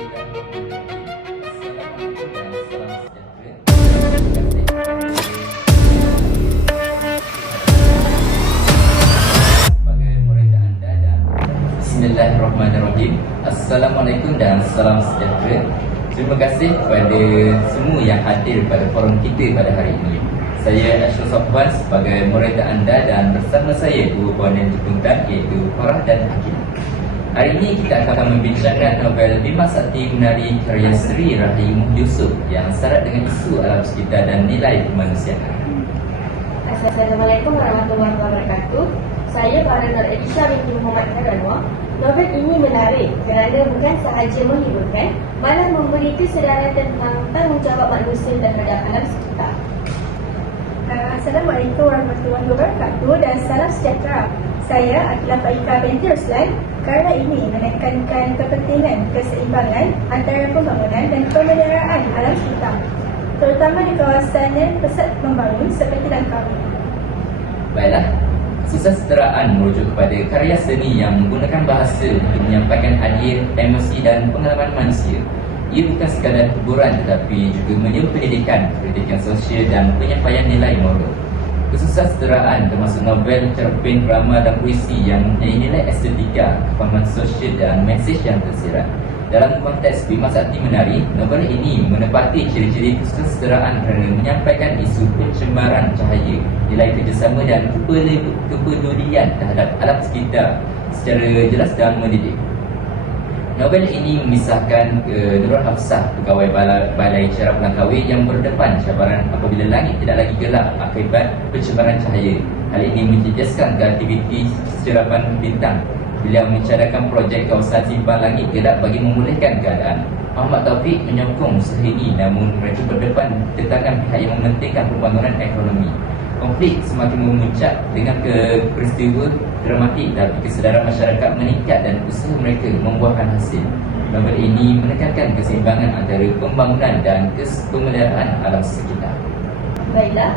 Bismillahirrahmanirrahim. Assalamualaikum dan salam sejahtera. Terima kasih kepada semua yang hadir pada forum kita pada hari ini. Saya Ashraf Safwan sebagai moderator anda dan bersama saya dua panel jemputan iaitu Farah dan Hakim. Hari ini kita akan membincangkan novel Bima Sakti Menari karya Sri Rahimah Yusof yang syarat dengan isu alam sekitar dan nilai kemanusiaan. Assalamualaikum warahmatullahi wabarakatuh. Saya Farah Nur Elisha binti Muhammad Haranwa. Novel ini menarik kerana bukan sahaja menghiburkan, malah memberi kesedaran tentang tanggungjawab manusia terhadap alam sekitar. Assalamualaikum warahmatullahi wabarakatuh dan salam sejahtera. Saya Akilah Faika binti Ruslan. Karya ini menekankan kepentingan keseimbangan antara pembangunan dan pemeliharaan alam sekitar, terutama di kawasan yang pesat membangun seperti Langkawi. Baiklah, kesusasteraan merujuk kepada karya seni yang menggunakan bahasa untuk menyampaikan adil, emosi dan pengalaman manusia. Ia bukan sekadar hiburan tetapi juga menyeru pendidikan, kritikan sosial dan penyampaian nilai moral. Kesusasteraan termasuk novel, cerpen, drama dan puisi yang mempunyai nilai estetika, kefahaman sosial dan mesej yang tersirat. Dalam konteks Bima Sakti Menari, novel ini menepati ciri-ciri kesusasteraan kerana menyampaikan isu pencemaran cahaya, nilai kerjasama dan kepedulian terhadap alam sekitar secara jelas dan mendidik. Novel ini memisahkan Nurul Hafsah, pegawai Balai Cerap Langkawi yang berdepan cabaran apabila langit tidak lagi gelap akibat pencemaran cahaya. Hal ini menjejaskan aktiviti cerapan bintang. Beliau mencadangkan projek kawasan simpan langit gelap bagi memulihkan keadaan. Ahmad Taufik menyokong usaha ini, namun mereka berdepan tentangan pihak yang mementingkan pembangunan ekonomi. Konflik semakin memuncak dengan peristiwa dramatik, tapi kesedaran masyarakat meningkat dan usaha mereka membuahkan hasil. Novel ini menekankan keseimbangan antara pembangunan dan pemeliharaan alam sekitar. Baiklah,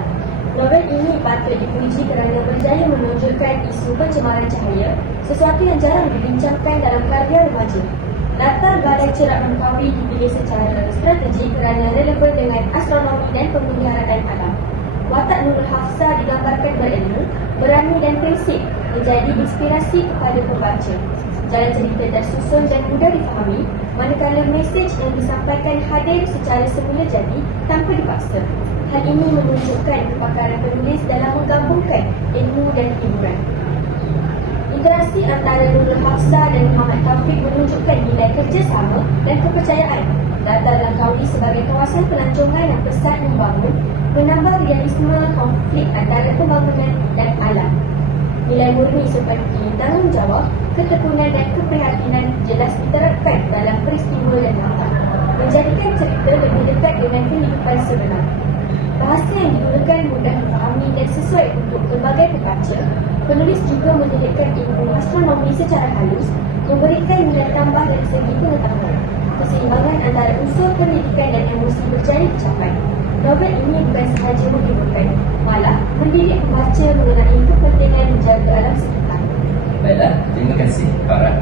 novel ini patut dipuji kerana berjaya menonjolkan isu pencemaran cahaya, sesuatu yang jarang dibincangkan dalam karya remaja. Latar Balai Cerap Langkawi dipilih secara strategik kerana relevan dengan astronomi dan pemeliharaan alam. Watak Nurul Hafsah digambarkan berilmu, berani dan prinsip, menjadi inspirasi kepada pembaca. Jalan cerita tersusun dan mudah difahami, manakala mesej yang disampaikan hadir secara semula jadi tanpa dipaksa. Hal ini menunjukkan kepakaran penulis dalam menggabungkan ilmu dan hiburan. Interaksi antara Nurul Hafsah dan Muhammad Taufik menunjukkan nilai kerjasama dan kepercayaan. Latar Langkawi sebagai kawasan pelancongan yang pesat membangun menambah realisme konflik antara pembangunan dan alam. Nilai murni seperti tanggungjawab, ketekunan dan keprihatinan jelas diterapkan dalam peristiwa dan latar, menjadikan cerita lebih dekat dengan kehidupan sebenar. Bahasa yang digunakan mudah difahami dan sesuai untuk pelbagai pembaca. Penulis juga menyediakan ilmu astronomi secara halus, memberikan nilai tambah dari segi pengetahuan. Keseimbangan antara unsur pendidikan dan emosi berjaya dicapai. Novel ini bukan sahaja menghiburkan, malah mendidik pembaca mengenai kepentingan menjaga alam sekitar. Baiklah, terima kasih Farah.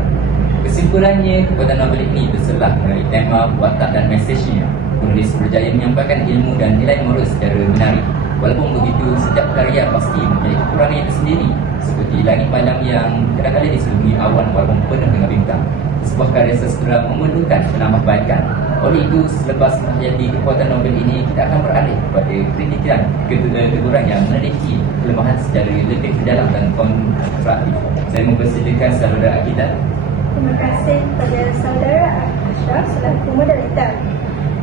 Kesimpulannya, kekuatan novel ini terselah melalui tema, watak dan mesejnya. Penulis berjaya menyampaikan ilmu dan nilai moral secara menarik. Walaupun begitu, setiap karya pasti mempunyai kekurangannya tersendiri, seperti langit malam yang kadang-kadang diselubungi awan walaupun penuh dengan bintang. Sebuah karya sastra memerlukan penambahbaikan. Oleh itu, selepas menghayati kekuatan novel ini, kita akan beralih kepada kritikan kekurangan yang meneliti kelemahan secara lebih dalam dan konstruktif. Saya mempersilakan saudara Akidah. Terima kasih kepada saudara Ashraf selaku moderator.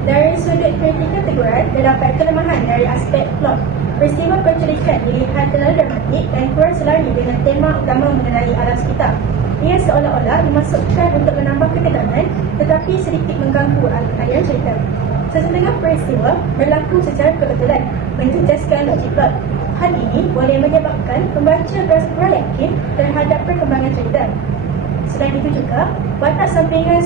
Dari sudut kritikal teguran, terdapat kelemahan dari aspek plot. Peristiwa penculikan dilihat terlalu dramatik dan kurang selari dengan tema utama mengenai alam sekitar. Ia seolah-olah dimasukkan untuk menambah ketegangan tetapi sedikit mengganggu aliran cerita. Sesetengah peristiwa berlaku secara kebetulan, menjejaskan logik plot. Hal ini boleh menyebabkan pembaca berasa kurang yakin terhadap perkembangan cerita. Selain itu juga, watak sampingan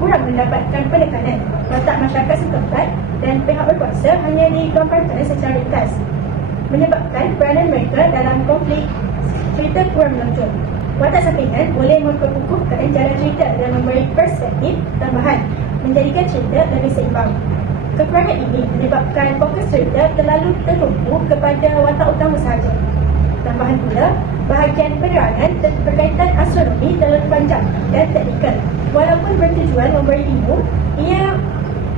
kurang mendapatkan penekanan. Watak masyarakat setempat dan pihak berkuasa hanya digambarkan secara ringkas, menyebabkan peranan mereka dalam konflik cerita kurang menonjol. Watak sampingan boleh memperkukuhkan jalan cerita dan memberi perspektif tambahan. menjadikan cerita lebih seimbang. Kekurangan ini menyebabkan fokus cerita terlalu tertumpu kepada watak utama sahaja. Tambahan pula, bahagian penerangan berkaitan astronomi terlalu panjang dan teknikal. Walaupun bertujuan memberi ilmu, ia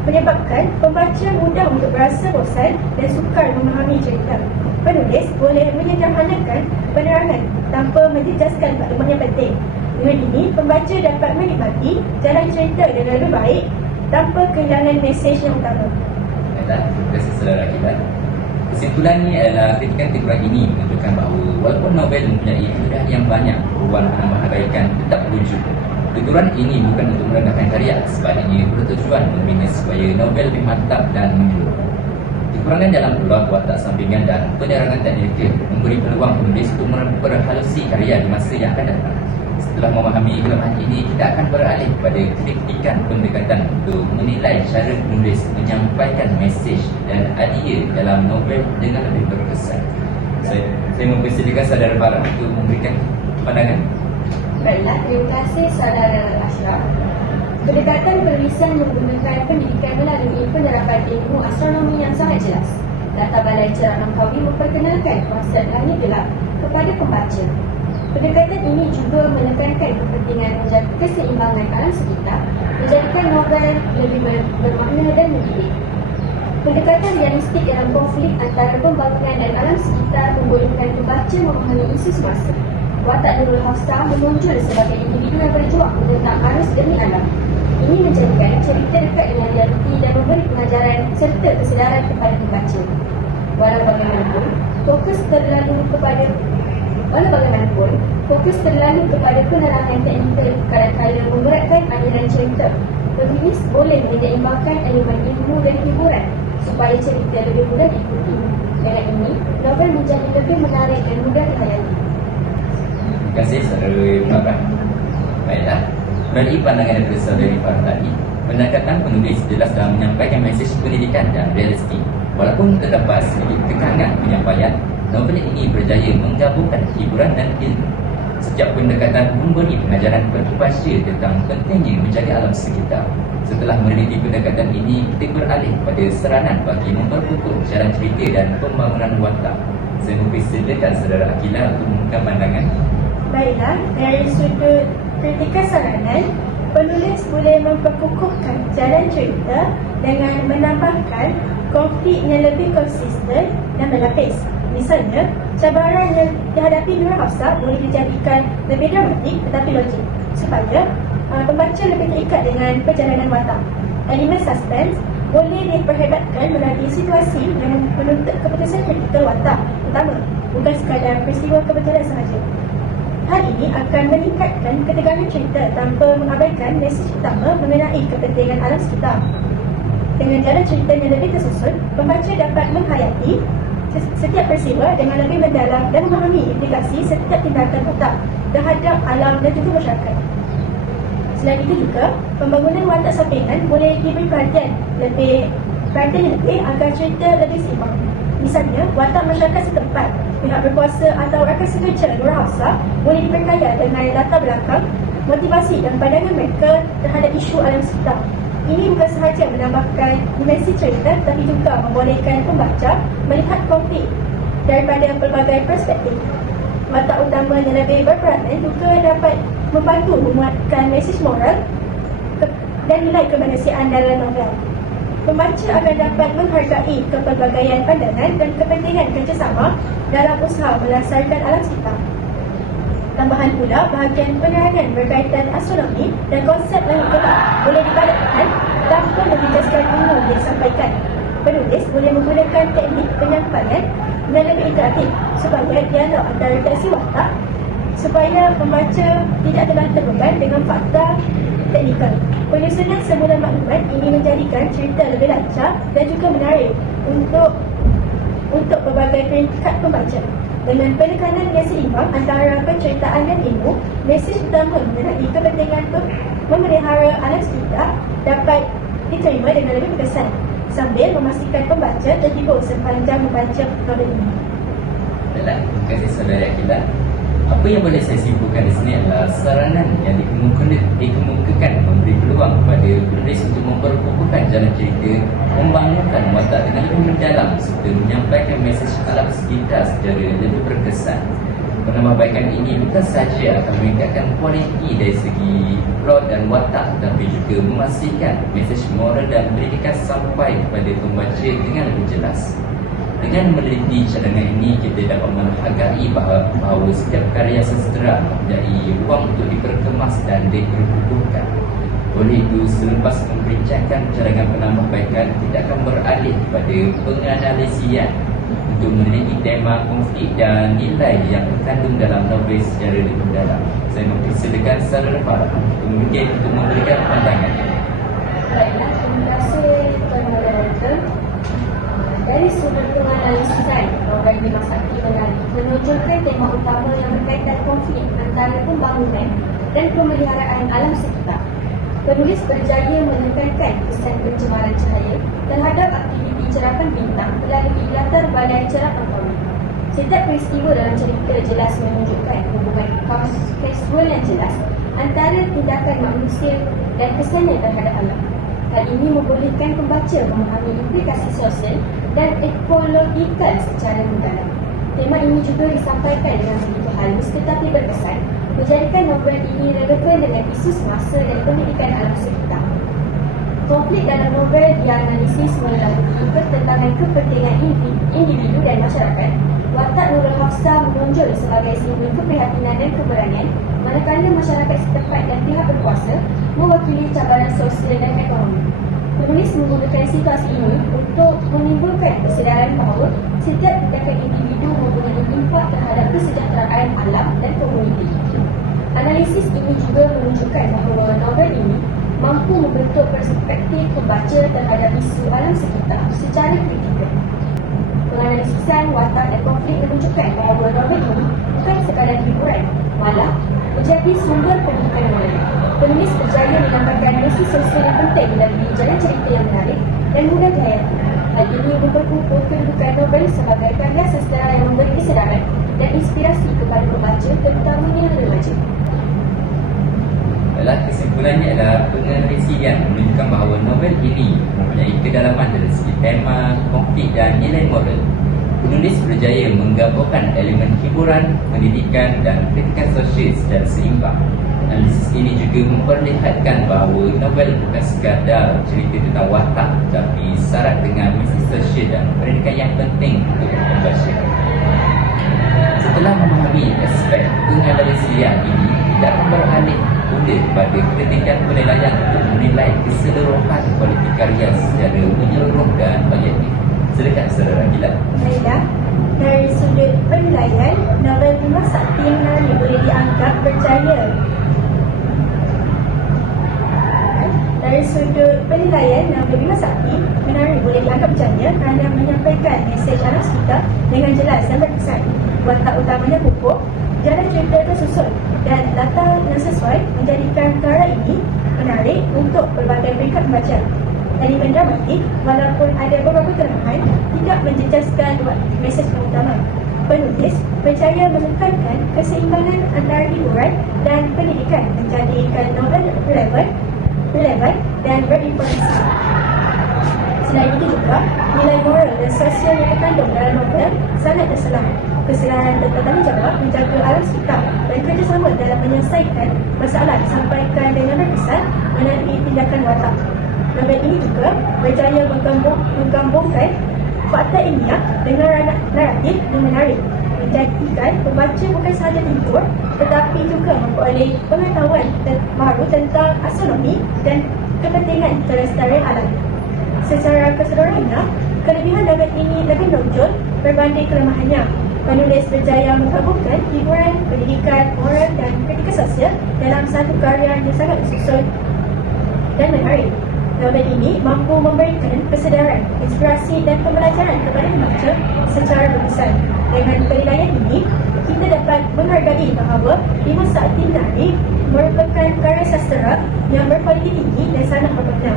menyebabkan pembaca mudah untuk berasa bosan dan sukar memahami cerita. Penulis boleh menyederhanakan penerangan tanpa menjejaskan maklumat yang penting. Dengan ini, pembaca dapat menikmati jalan cerita dengan lebih baik tanpa kehilangan mesej yang utama. Baiklah, terima kasih saudara kita. Kesimpulannya adalah kritikan teguran ini menunjukkan bahawa walaupun novel mempunyai kelebihan yang banyak, perubahan penambahbaikan tetap wujud. Teguran ini bukan untuk merendahkan karya, sebaliknya bertujuan membina supaya novel lebih mantap dan menyeluruh. Kekurangan dalam plot, watak sampingan dan penerangan teknikal memberi peluang penulis untuk memperhalusi karya di masa yang akan datang. Setelah memahami kelemahan ini, kita akan beralih pada kritikan pendekatan untuk menilai cara penulis menyampaikan mesej dan idea dalam novel dengan lebih berkesan. Saya mempersilakan saudara Farah untuk memberikan pandangan. Baiklah, terima kasih saudara Ashraf. Pendekatan penulisan menggunakan pendidikan melalui penerapan ilmu astronomi yang sangat jelas. Data Balai Cerak Langkawi memperkenalkan konsep langit gelap kepada pembaca. Pendekatan ini juga menekankan kepentingan menjaga keseimbangan alam sekitar, menjadikan novel lebih bermakna dan mendidik. Pendekatan realistik dalam konflik antara pembangunan dan alam sekitar membolehkan pembaca memahami isu semasa. Watak Nurul Hafsah menonjol sebagai individu yang berjuang tentang arus demi alam. Ini menjadikan cerita dekat dengan realiti dan memberi pengajaran serta kesedaran kepada pembaca. Walau bagaimanapun, fokus terlalu kepada penerangan teknikal kadang-kadang memberatkan aliran cerita. Penulis boleh menyeimbangkan elemen ilmu dan hiburan supaya cerita lebih mudah diikuti. Dengan ini, novel menjadi lebih menarik dan mudah dihayati. Terima kasih saudara Farah. Baiklah, melalui pandangan daripada saudari Farah tadi, pendekatan penulis jelas dalam menyampaikan mesej pendidikan dan realistik. Walaupun terdapat sedikit tekanan penyampaian, novel ini berjaya menggabungkan hiburan dan ilmu. Setiap pendekatan memberi pengajaran kepada pembaca tentang pentingnya menjaga alam sekitar. Setelah meneliti pendekatan ini, kita beralih pada seranan bagi memperkukuh jalan cerita dan pembangunan watak. Saya mempersilakan saudara Akila untuk membuka pandangan. Baiklah, dari sudut kritikal saranan, penulis boleh memperkukuhkan jalan cerita dengan menambahkan konflik yang lebih konsisten dan berlapis. Misalnya, cabaran yang dihadapi Nurul Hafsah boleh dijadikan lebih dramatik tetapi logik supaya pembaca lebih terikat dengan perjalanan watak. Elemen suspense boleh diperhebatkan melalui situasi yang menuntut keputusan kritikal watak utama, bukan sekadar peristiwa kebetulan sahaja. Hal ini akan meningkatkan ketegangan cerita tanpa mengabaikan mesej utama mengenai kepentingan alam sekitar. Dengan jalan cerita yang lebih tersusun, pembaca dapat menghayati setiap peristiwa dengan lebih mendalam dan memahami implikasi setiap tindakan otak terhadap alam dan juga masyarakat. Selain itu juga, pembangunan watak sampingan boleh diberi perhatian lebih agar cerita lebih seimbang. Misalnya, watak masyarakat setempat, pihak berkuasa atau rakan sekerja Nurul Hafsah boleh diperkaya dengan latar belakang, motivasi dan pandangan mereka terhadap isu alam sekitar. Ini bukan sahaja menambahkan dimensi cerita tetapi juga membolehkan pembaca melihat konflik daripada pelbagai perspektif. Watak utama yang lebih berperanan juga dapat membantu memuatkan mesej moral dan nilai kemanusiaan dalam novel. Pembaca akan dapat menghargai kepelbagaian pandangan dan kepentingan kerjasama dalam usaha melestarikan alam sekitar. Tambahan pula, bahagian penerangan berkaitan astronomi dan konsep langit gelap boleh dibalikkan tanpa menjejaskan ilmu yang disampaikan. Penulis boleh menggunakan teknik penyampaian yang lebih interaktif supaya dialog antara reaksi watak supaya pembaca tidak terlalu terbeban dengan fakta teknikal. Penyusunan semula maklumat ini menjadikan cerita lebih lancar dan juga menarik untuk pelbagai peringkat pembaca. Dengan penekanan yang seimbang antara penceritaan dan ilmu, mesej utama mengenai kepentingan memelihara alam sekitar dapat diterima dengan lebih berkesan sambil memastikan pembaca terhibur sepanjang membaca novel ini. Baiklah, terima kasih saudara Akila. Apa yang boleh saya simpulkan di sini adalah saranan yang dikemukakan memberi peluang kepada penulis untuk cerita membangunkan watak dengan lebih mendalam serta menyampaikan mesej alam sekitar secara lebih berkesan. Penambahbaikan ini bukan sahaja akan meningkatkan kualiti dari segi plot dan watak, tetapi juga memastikan mesej moral dan pendidikan sampai kepada pembaca dengan lebih jelas. Dengan meneliti cadangan ini, kita dapat menghargai bahawa setiap karya sastera mempunyai ruang untuk diperkemas dan diperkukuhkan. Oleh itu, selepas membincangkan cadangan penambahbaikan, kita akan beralih kepada penganalisian untuk meneliti tema konflik dan nilai yang terkandung dalam novel secara lebih mendalam. Saya mempersilakan Sarah Farah kemudian untuk memberikan pandangan. Baiklah, terima kasih Tuan Moderator. Dari sudut penganalisisan, novel Bima Sakti menunjukkan tema utama yang berkaitan konflik antara pembangunan dan pemeliharaan alam sekitar. Penulis berjaya menekankan kesan pencemaran cahaya terhadap aktiviti cerapan bintang melalui latar balai cerapan kawi. Setiap peristiwa dalam cerita jelas menunjukkan hubungan kausal yang jelas antara tindakan manusia dan kesannya terhadap alam. Hal ini membolehkan pembaca memahami implikasi sosial dan ekologikal secara mendalam. Tema ini juga disampaikan dengan begitu halus tetapi berkesan, menjadikan novel ini relevan dengan isu semasa dan pendidikan alam sekitar. Konflik dalam novel dianalisis melalui pertentangan kepentingan individu dan masyarakat. Watak Nurul Hafsah menonjol sebagai simbol keprihatinan dan keberanian, manakala masyarakat setempat dan pihak berkuasa mewakili cabaran sosial dan ekonomi. Penulis menggunakan situasi ini untuk menimbulkan kesedaran bahawa setiap tindakan individu mempunyai impak terhadap kesejahteraan alam dan komuniti. Analisis ini juga menunjukkan bahawa novel ini mampu membentuk perspektif pembaca terhadap isu alam sekitar secara kritikal. Penganalisisan watak dan konflik menunjukkan bahawa novel ini bukan sekadar hiburan, malah menjadi sumber pendidikan moral. Penulis berjaya menyampaikan mesej sosial yang penting melalui jalan cerita yang menarik dan mudah dihayati. Hal ini memperkukuh kedudukan novel sebagai karya sastera yang memberi kesedaran dan inspirasi kepada pembaca, terutamanya remaja. Kesimpulannya adalah penganalisian menunjukkan bahawa novel ini mempunyai kedalaman dari segi tema, konflik dan nilai moral. Penulis berjaya menggabungkan elemen hiburan, pendidikan dan kritikan sosial secara seimbang. Analisis ini juga memperlihatkan bahawa novel bukan sekadar cerita tentang watak, tetapi syarat dengan misi sosial dan pendidikan yang penting untuk membaca. Setelah memahami aspek penganalisian ini, kita akan beralih kepada kritikan penilaian untuk menilai keseluruhan kualiti karya secara menyeluruh dan objektif. Silakan Saudara Gilang. Baiklah, dari sudut penilaian, novel Bima Sakti Menari boleh dianggap berjaya. Dari sudut penilaian, novel Bima Sakti Menari boleh dianggap berjaya kerana menyampaikan mesej alam sekitar dengan jelas dan berkesan. Watak utamanya kukuh, jalan cerita tersusun dan latar yang sesuai menjadikan karya ini menarik untuk pelbagai peringkat pembaca. Elemen dramatik, walaupun ada beberapa kelemahan, tidak menjejaskan mesej utama. Penulis berjaya menekankan keseimbangan antara hiburan dan pendidikan, menjadikan novel relevan dan berinformasi. Selain itu juga, nilai moral dan sosial yang terkandung dalam novel sangat terselam. Kesedaran dan bertanggungjawab menjaga alam sekitar dan kerjasama dalam menyelesaikan masalah disampaikan dengan berkesan melalui tindakan watak. Novel ini juga berjaya menggabungkan fakta ilmiah dengan naratif yang menarik, menjadikan pembaca bukan sahaja terhibur tetapi juga memperoleh pengetahuan baru tentang astronomi dan kepentingan kelestarian alam. Secara keseluruhannya, kelebihan novel ini lebih menonjol berbanding kelemahannya. Penulis berjaya menggabungkan hiburan, pendidikan, moral dan kritika sosial dalam satu karya yang sangat disusun dan menarik. Novel ini mampu memberikan kesedaran, inspirasi dan pembelajaran kepada pembaca secara berkesan. Dengan penilaian ini, kita dapat menghargai bahawa Bima Sakti Menari merupakan karya sastera yang berkualiti tinggi dan sangat bermakna.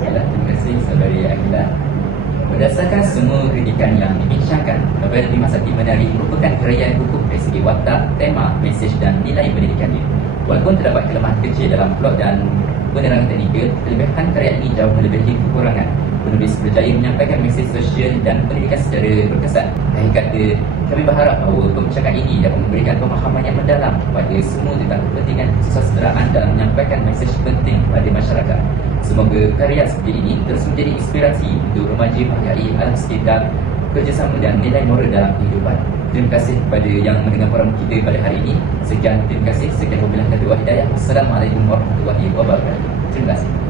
Terima kasih Saudari Agilah. Berdasarkan semua kritikan yang dibincangkan, novel Bima Sakti Menari merupakan karya kukuh dari segi watak, tema, mesej dan nilai pendidikannya. Walaupun terdapat kelemahan kecil dalam plot dan penerangan teknikal, kelebihan karya ini jauh melebihi kekurangan. Penulis berjaya menyampaikan mesej sosial dan pendidikan secara berkesan. Akhir kata, kami berharap bahawa pembincangan ini dapat memberikan pemahaman yang mendalam kepada semua tentang kepentingan kesusasteraan dalam menyampaikan mesej penting kepada masyarakat. Semoga karya seperti ini terus menjadi inspirasi untuk remaja menghargai alam sekitar, kerjasama dan nilai moral dalam kehidupan. Terima kasih kepada yang mendengar program kita pada hari ini. Sekian, terima kasih. Sekian wabillahi taufiq wal hidayah. Wassalamualaikum warahmatullahi wabarakatuh. Terima kasih.